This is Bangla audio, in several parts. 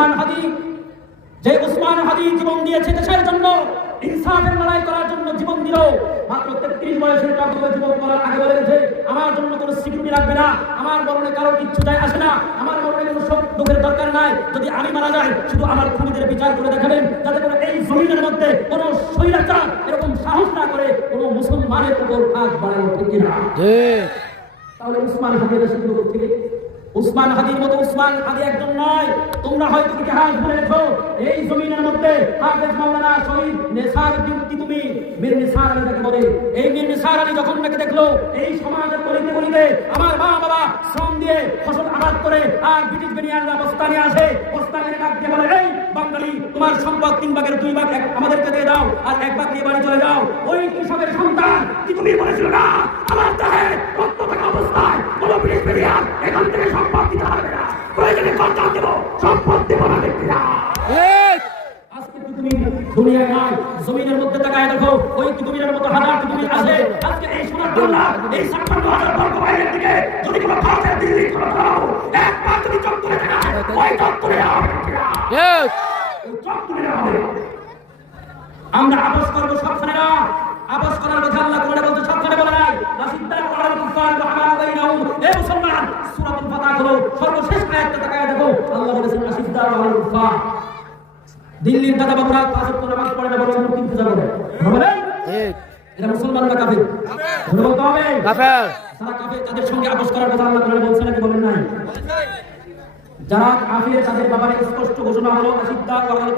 উসমান হাদি যে উসমান হাদি জীবন দিয়েছে দেশের জন্য ইনসাফের লড়াই করার জন্য জীবন দিল। মাত্র তেত্রিশ বয়সের টকবে যুবক করার আগে বলে গেছে আমার জন্য কোনো সিকিউরিটি লাগবে না আমার মরণে কারও কিচ্ছু যায় আসে না আমার মরণে কোনো সব দুঃখের দরকার নাই যদি আমি মারা যাই শুধু আমার খুনিদের বিচার করে দেখাবেন যাতে করে এই জমিনের মধ্যে কোনো স্বৈরাচার এরকম সাহস না করে কোনো মুসলমানের উপর হাত বাড়ানো ঠিক কিনা? তাহলে উসমান হাদির শুরু থেকে উসমান হাদির মতো উসমান হাদি একজন নয় তোমরা হয়তো ইতিহাস ভুলে গেছো, এই জমিনের মধ্যে হাফেজ মাওলানা শহীদ নেসার বিনতি তুমি, মীর নিসার আলী তাকে বলে। এই মীর নিসার আলী যখন নাকি দেখল, এই সমাজের গলিতে গলিতে আমার মা বাবা শ্রম দিয়ে ফসল আবাদ করে আর ব্রিটিশ বেনিয়ানরা বস্তা নিয়ে আসে বস্তা নিয়ে ডাক দিয়ে বলে, এই বাঙালি, তোমার সম্পদ তিন ভাগের দুই ভাগ আমাদেরকে দিয়ে দাও আর এক ভাগ দিয়ে বাড়ি চলে যাও। ওই কৃষকের সন্তান কি তুমি বলেছিল না? আমার দেহে রক্ত থাকা অবস্থায় কোনো ব্রিটিশ বেরিয়ান এখান থেকে সম্পদ দিতে পারবে না। প্রয়োজনে কর্তা দেব সম্পদ দেব না ব্যক্তিরা। আজকে পৃথিবী দুনিয়ায় নাই জমিনের মধ্যে তাকায় দেখো ওই পৃথিবীর মতো হাজার পৃথিবী আছে। আজকে এই সোনার বাংলা এই ছাপ্পান্ন হাজার বর্গ বাইরের দিকে যদি কোনো ভারতের দিল্লি কোনো দাও একবার যদি চত্বরে দেখায় ওই চত্বরে হবে ব্যক্তিরা। ওই চত্বরে হবে। আমরা আপোষ করব সবখানে না আপোষ করার কথা আল্লাহ কোরআনে বলতে সবখানে বলে নাই রাসিদ্দার কোরআন কুফার ওয়া হামা বাইনাহুম এ মুসলমান সূরাতুল ফাতাহ হলো সর্বশেষ আয়াতটা তাকায় দেখো আল্লাহ বলেছেন হামা কুফার দিল্লির দাদা বাবুরা পাঁচ ওয়াক্ত নামাজ পড়ে না বরং মূর্তি পূজা করে। কথা বলেন এরা মুসলমান না কাফের? বলতে হবে। কাফের। যারা কাফের তাদের সঙ্গে আপোষ করার কথা আল্লাহ কোরআনে নাকি বলেন নাই। যারা কাফের তাদের ব্যাপারে স্পষ্ট ঘোষণা হলো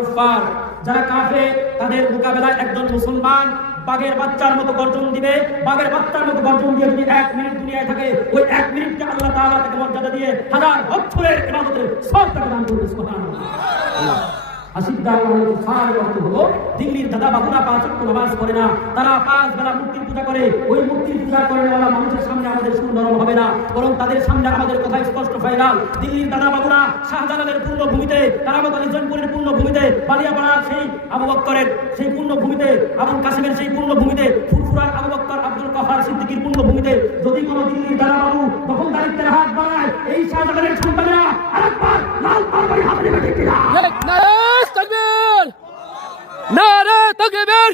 কুফার যারা কাফের তাদের মোকাবেলায় একজন মুসলমান বাঘের বাচ্চার মতো গর্জন দিবে, বাঘের বাচ্চার মতো গর্জন দিয়ে যদি এক মিনিট দুনিয়ায় থাকে, ওই এক মিনিটকে আল্লাহ তাআলা তাকে মর্যাদা দিয়ে হাজার বছরের ইবাদতের সব তাকে দান করবে, সুবহানাল্লাহ। সেই সেই পূর্ণ ভূমিতে আবুল কাসিমের সেই পূর্ণ ভূমিতে ফুরফুরার আবু বক্কর আব্দুল কাহার সিদ্দিকীর পূর্ণ ভূমিতে যদি কোনো দিল্লির দাদা বাবু তখন দারিদ্রের হাত বাড়ায়, এই শাহজালালের সন্তানেরা আরেকবার লাল পারবারি হাতে নেবে ঠিক কিনা? নারে তাকবীর নারে তাকবীর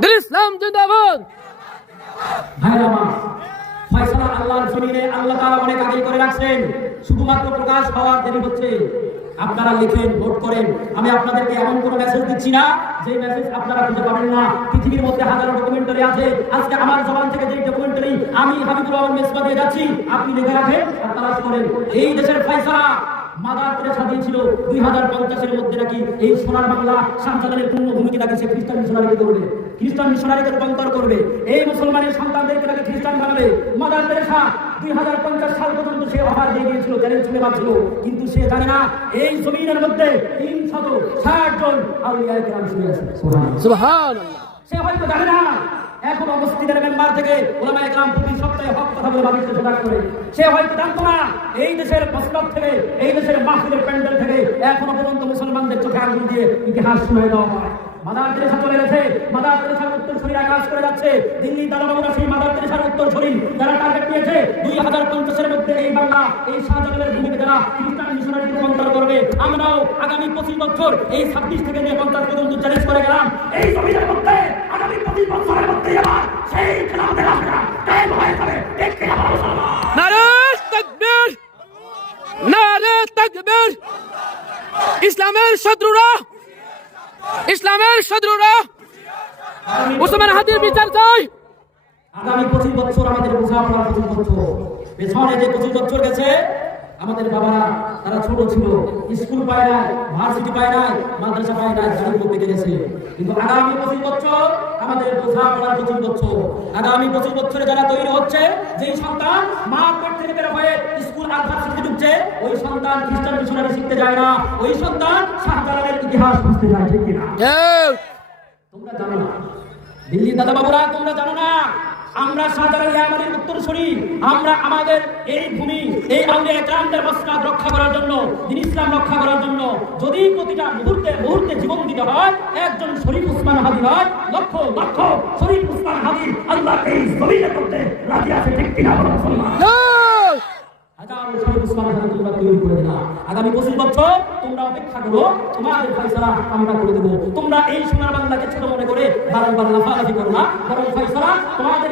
দিল ইসলাম জিন্দাবাদ ফয়সালা আল্লাহর জমিনে আল্লাহ তাআলা অনেক আগেই করে রাখছেন। শুধুমাত্র প্রকাশ হওয়ার দেরি হচ্ছে। আপনারা লিখেন ভোট করেন। আমি আপনাদেরকে এমন কোনো মেসেজ দিচ্ছি না, যে মেসেজ আপনারা খুঁজে পাবেন না। পৃথিবীর মধ্যে হাজারো ডকুমেন্টারি আছে। আজকে আমার জবান থেকে যে ডকুমেন্টারি আমি হাবিবুর রহমান মেসবা দিয়ে যাচ্ছি, আপনি লিখে রাখেন আর তালাশ করেন। এই দেশের ফয়সালা মাদার তেরেসা দিয়েছিল দুই হাজার পঞ্চাশের মধ্যে নাকি এই সোনার বাংলা শাহজালালের পূর্ণ ভূমিকে নাকি সে খ্রিস্টান মিশনারিকে করবে খ্রিস্টান মিশনারিকে রূপান্তর করবে। এই মুসলমানের সন্তানদেরকে নাকি খ্রিস্টান বানাবে? মাদার তেরেসা দুই হাজার পঞ্চাশ সাল পর্যন্ত সে অফার দিয়ে গিয়েছিল চ্যালেঞ্জ চলে পাচ্ছিল। কিন্তু সে জানে না এই জমিনের মধ্যে তিন শত ষাট জন আউলিয়ায় কেরাম শুয়ে আছে। সে হয়তো জানে না। এখন মসজিদের মেম্বার থেকে ওলামা একরাম প্রতি সপ্তাহে হক কথা বলে মানুষকে সজাগ করে। সে হয়তো জানতো না এই দেশের মসলক থেকে এই দেশের মাহফিলের প্যান্ডেল থেকে এখনও পর্যন্ত মুসলমানদের চোখে আঙুল দিয়ে ইতিহাস শুনে দেওয়া হয়। মাদার তেরেসা চলে গেছে। মাদার তেরেসার উত্তর শরীর করে যাচ্ছে। দিল্লি সেই মাদার তেরেসার উত্তর শরীর যারা টার্গেট দুই হাজার পঞ্চাশের মধ্যে এই বাংলা, এই শাহজালালের ভূমিকে যারা খ্রিস্টান মিশনারি রূপান্তর করবে, আমরাও আগামী পঁচিশ বছর এই ছাব্বিশ থেকে নিয়ে পঞ্চাশ পর্যন্ত চ্যালেঞ্জ করে গেলাম। এই মধ্যে আগামী পঁচিশ বছরের মধ্যে আবার সেই হয়ে যাবে। ইসলামের শত্রুরা ইসলামের শত্রুরা ওসমান হাদির বিচার চাই। আগামী পঁচিশ বছর আমাদের বোঝাপড়া পঁচিশ বছর। পেছনে যে পঁচিশ বছর গেছে, আমাদের বাবা, তারা ছোট ছিল, স্কুল পায় নাই, ভার্সিটি পায় নাই, মাদ্রাসা পায় নাই গাড়ির মধ্যে গেছে। কিন্তু আগামী পঁচিশ বছর আমাদের বোঝাপড়ার পঁচিশ বছর। আগামী পঁচিশ বছরে যারা তৈরি হচ্ছে যেই সন্তান মা পেট থেকে বের হয়ে স্কুল আর ভার্সিটি ঢুকছে ওই সন্তান খ্রিস্টান মিশনারি শিখতে যায় না। ওই সন্তান শাহজালালের ইতিহাস বুঝতে যায় ঠিক কিনা? তোমরা জানো না। দিল্লি দাদা বাবুরা তোমরা জানো না। আমরা শাহজালাল ইয়ামানির উত্তরসূরি। আমরা আমাদের এই ভূমি এই আউলিয়া একরামদের মসনাদ রক্ষা করার জন্য দিন ইসলাম রক্ষা করার জন্য যদি প্রতিটা মুহূর্তে মুহূর্তে জীবন দিতে হয় একজন শরীফ উসমান হাদি হয় লক্ষ লক্ষ শরীফ উসমান হাদি আল্লাহ এই জমিনে করতে রাজি আছে ঠিক কিনা মুসলমান? হাজার উসমান তোমরা তৈরি করে দিলা। আগামী পঁচিশ বছর তোমরা অপেক্ষা করো তোমাদের ফয়সালা আমরা করে দেবো। তোমরা এই সোনার বাংলাকে ছোট মনে করে বারংবার লাফালাফি করো না বরং ফয়সালা তোমাদের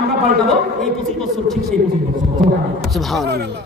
আমরা পাল্টাবো। এই পঁচিশ বছর ঠিক সেই পঁচিশ বছর। সুবহানাল্লাহ।